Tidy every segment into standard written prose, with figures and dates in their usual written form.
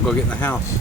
I'll go get in the house.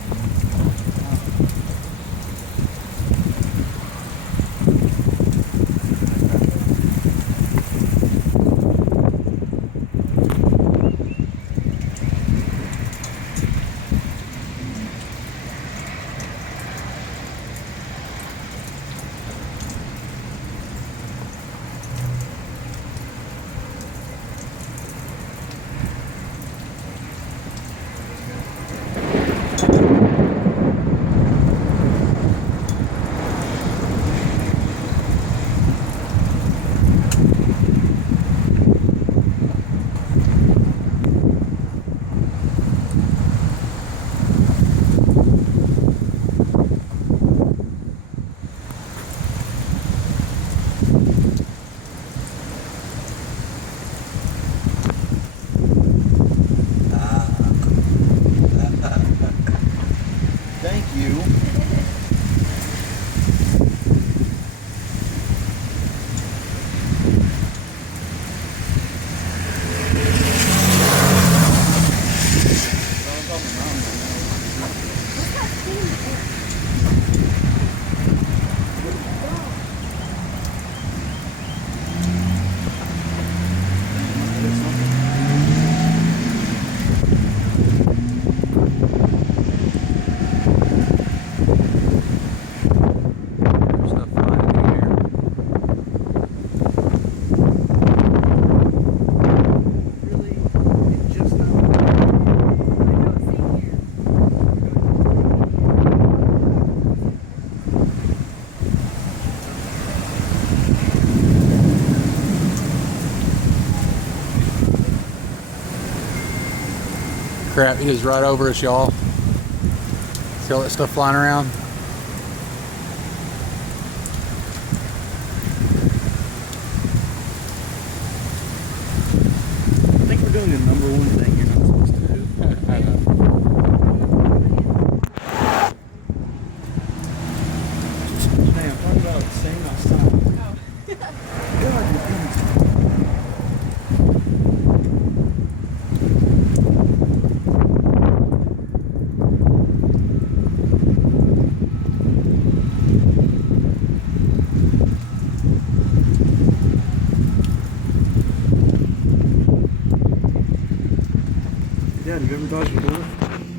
Thank you. Stuff flying in the air. Really? It just now? Crap, he was right over us, y'all. See all that stuff flying around? I think we're doing the number one thing you're not supposed to do. I know. Hey, I'm talking about staying outside. God, you're being Dad, have you ever dodged a bullet?